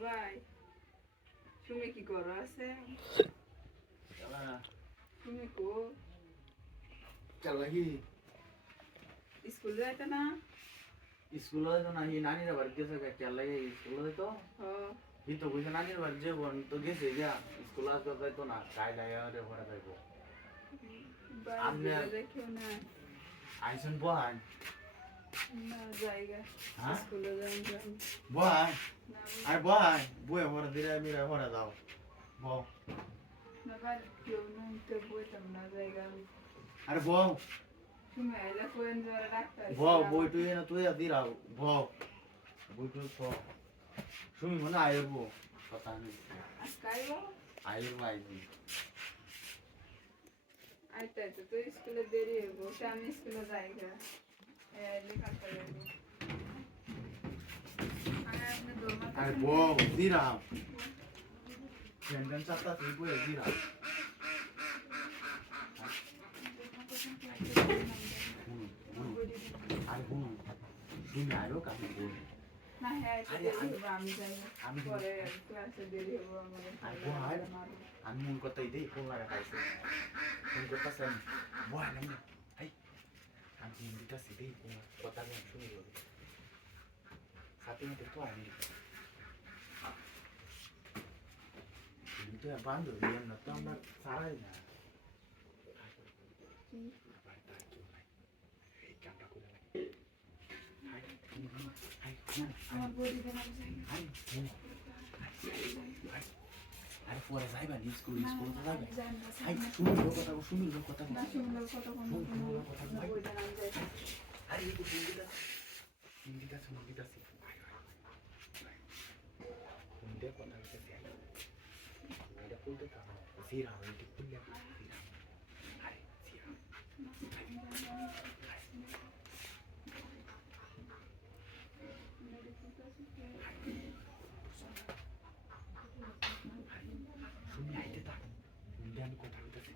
ভাই তুমি কি করো আছে তুমি কো চালাকি স্কুল যাইতে না স্কুলে তো নাহি নানির বাড়ি গেছে চালাকি স্কুলে তো হ্যাঁ ই তো কইছে নানির বাড়ি যে বোন তো গেছে গিয়া স্কুল আসবে যাইতো না কাই লাগে পরে যাইবো বাইরে দেখো না আইসন বহান না জায়গা হ্যাঁ স্কুলে যাই বহান না আরে বহান বয়ে পরে দিলে মিরা পরে দাও বউ না বাড়ি কেউ নাই তো বইতাম না জায়গা আরে বউ তুমি আইলে কোন জোরে ডাক্তার বউ বই তুই না তুই দিরাও বউ বই তুই তো শুনি মনে আইবো কথা নেই আজকাইবো আইবো আইবো আইতে আইতে তো স্কুলে দেরি হইব সে আমি স্কুলে যাইগা লেখা করে আপনি দৌড় আরে বউ দিরাও টেনশন চাপটা তুই বই দিরাও আরে হুন শুনি আইবো কাছে বই না হ্যাঁ দেরি হইব আমি যাই আমি পরে ক্লাসে দেরি হইব আমাদের আমি মন করতে দেই ফোন লাগা পাইছে ফোন করতেছেন বয় না এই আমি দিটা সিধে ফোন কথা আমি শুনি বলি সাথে মধ্যে তো আমি কিন্তু বান্ধব দিন না তো আমরা সারাই না এই কামটা করে হাই হাই আমার বডি দেনা যাই হাই আরে পরে যাইবা নি স্কুল তো যাইবা হাই শুনি কথা না শুনলে কত কোন বই দেনা যাই আরে এই তো হিন্দিটা আছে হিন্দিটা কথা হইতেছে এটা বলতে তো জিরা হইতে খুললে জিরা আরে জিরা শুনি আইতে থাক ইন্ডিয়ান কথা হইতেছে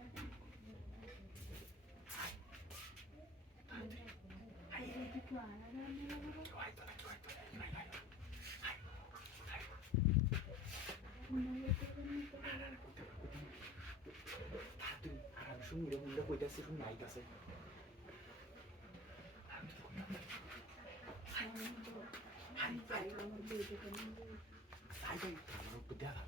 শুনি রে মুন্ডা কইতাছে শুনি আইতাছে হাই ভাই আমার উপর দেয়া